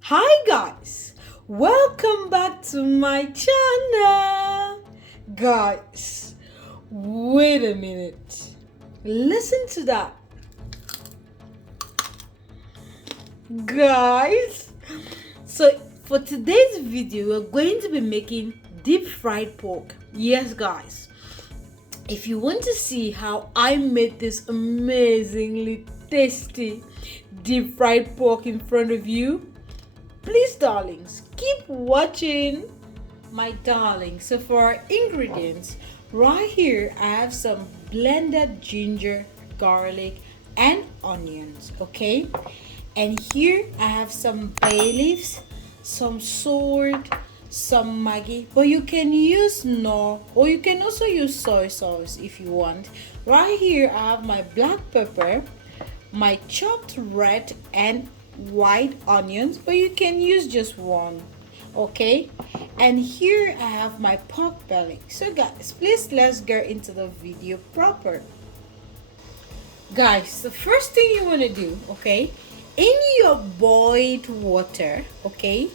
Hi guys, welcome back to my channel. Guys, wait a minute. Listen to that. Guys, so for today's video, we're going to be making deep fried pork. Yes, guys. If you want to see how I made this amazingly tasty deep fried pork in front of you, please, darlings, keep watching. My darling, so for our ingredients, right here I have some blended ginger, garlic and onions, okay? And here I have some bay leaves, some salt, some Maggi, but you can use Knorr or you can also use soy sauce if you want. Right here I have my black pepper, my chopped red and white onions, but you can use just one, okay? And here I have my pork belly. So guys, please let's get into the video proper. Guys, the first thing you want to do, okay, in your boiled water, okay,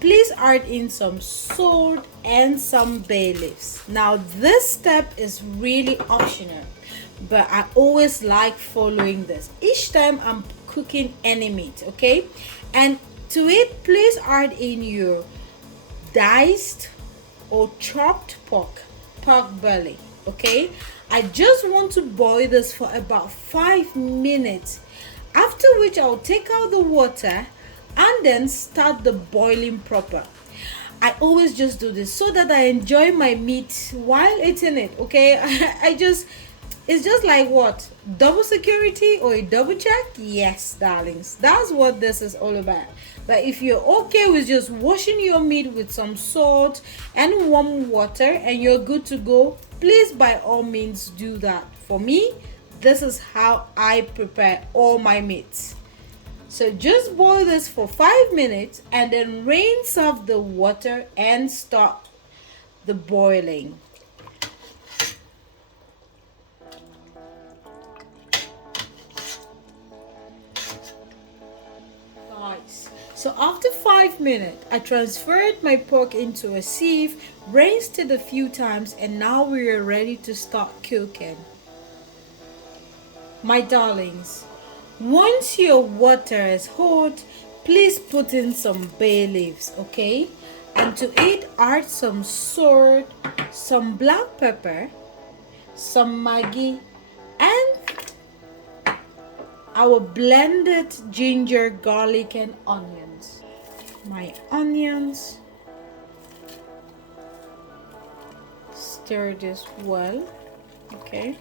please add in some salt and some bay leaves. Now this step is really optional, but I always like following this each time I'm cooking any meat, okay? And to it, please add in your diced or chopped pork belly, okay? I just want to boil this for about 5 minutes, after which I'll take out the water and then start the boiling proper. I always just do this so that I enjoy my meat while eating it, okay? It's just like what? Double security or a double check? Yes, darlings. That's what this is all about. But if you're okay with just washing your meat with some salt and warm water and you're good to go, please by all means do that. For me, this is how I prepare all my meats. So just boil this for 5 minutes and then rinse off the water and start the boiling. Guys, so after 5 minutes, I transferred my pork into a sieve, rinsed it a few times, and now we are ready to start cooking. My darlings, once your water is hot, please put in some bay leaves, okay? And to it, add some salt, some black pepper, some Maggi, and our blended ginger, garlic, and onions. My onions. Stir this well, okay?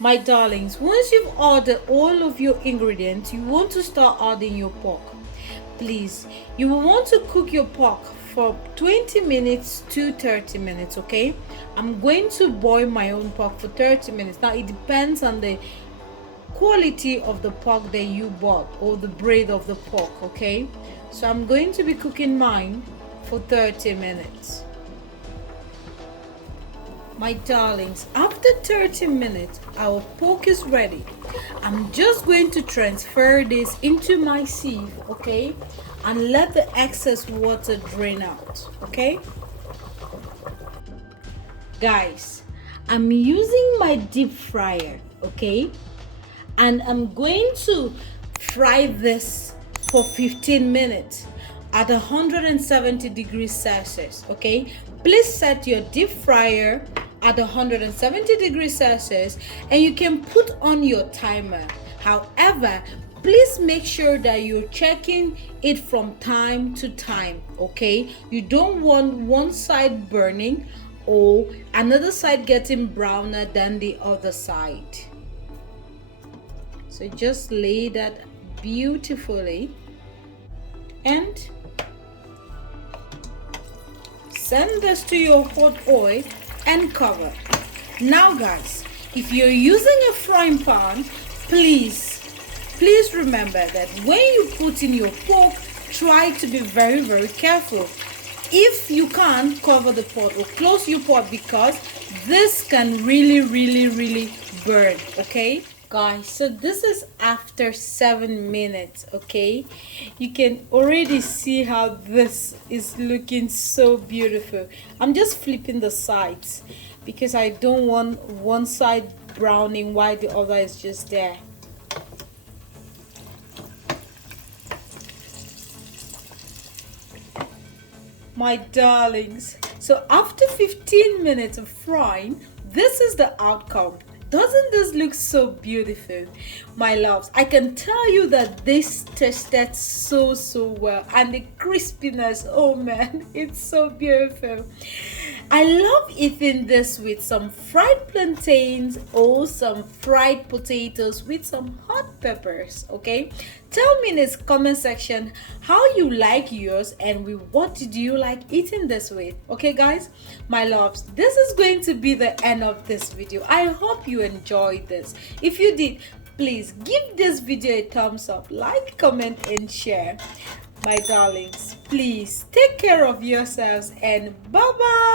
My darlings, once you've ordered all of your ingredients, you want to start adding your pork. Please, you will want to cook your pork for 20 minutes to 30 minutes, okay? I'm going to boil my own pork for 30 minutes. Now, it depends on the quality of the pork that you bought or the breed of the pork, okay? So I'm going to be cooking mine for 30 minutes. My darlings, after 30 minutes, our pork is ready. I'm just going to transfer this into my sieve, okay? And let the excess water drain out, okay? Guys, I'm using my deep fryer, okay? And I'm going to fry this for 15 minutes at 170 degrees Celsius, okay? Please set your deep fryer at 170 degrees Celsius and you can put on your timer. However, please make sure that you're checking it from time to time, okay? You don't want one side burning or another side getting browner than the other side. So just lay that beautifully and send this to your hot oil and cover. Now guys, if you're using a frying pan, please remember that when you put in your pork, try to be very careful. If you can't, cover the pot or close your pot because this can really burn, okay? Guys, so this is after 7 minutes. Okay, you can already see how this is looking so beautiful. I'm just flipping the sides because I don't want one side browning while the other is just there. My darlings, so after 15 minutes of frying, this is the outcome. Doesn't this look so beautiful? My loves, I can tell you that this tasted so well, and the crispiness, oh man, it's so beautiful. I love eating this with some fried plantains or some fried potatoes with some hot peppers. Okay, tell me in this comment section how you like yours and with what do you like eating this with. Okay guys, my loves, this is going to be the end of this video. I hope you enjoyed this. If you did, please give this video a thumbs up, like, comment and share. My darlings, please take care of yourselves and bye bye.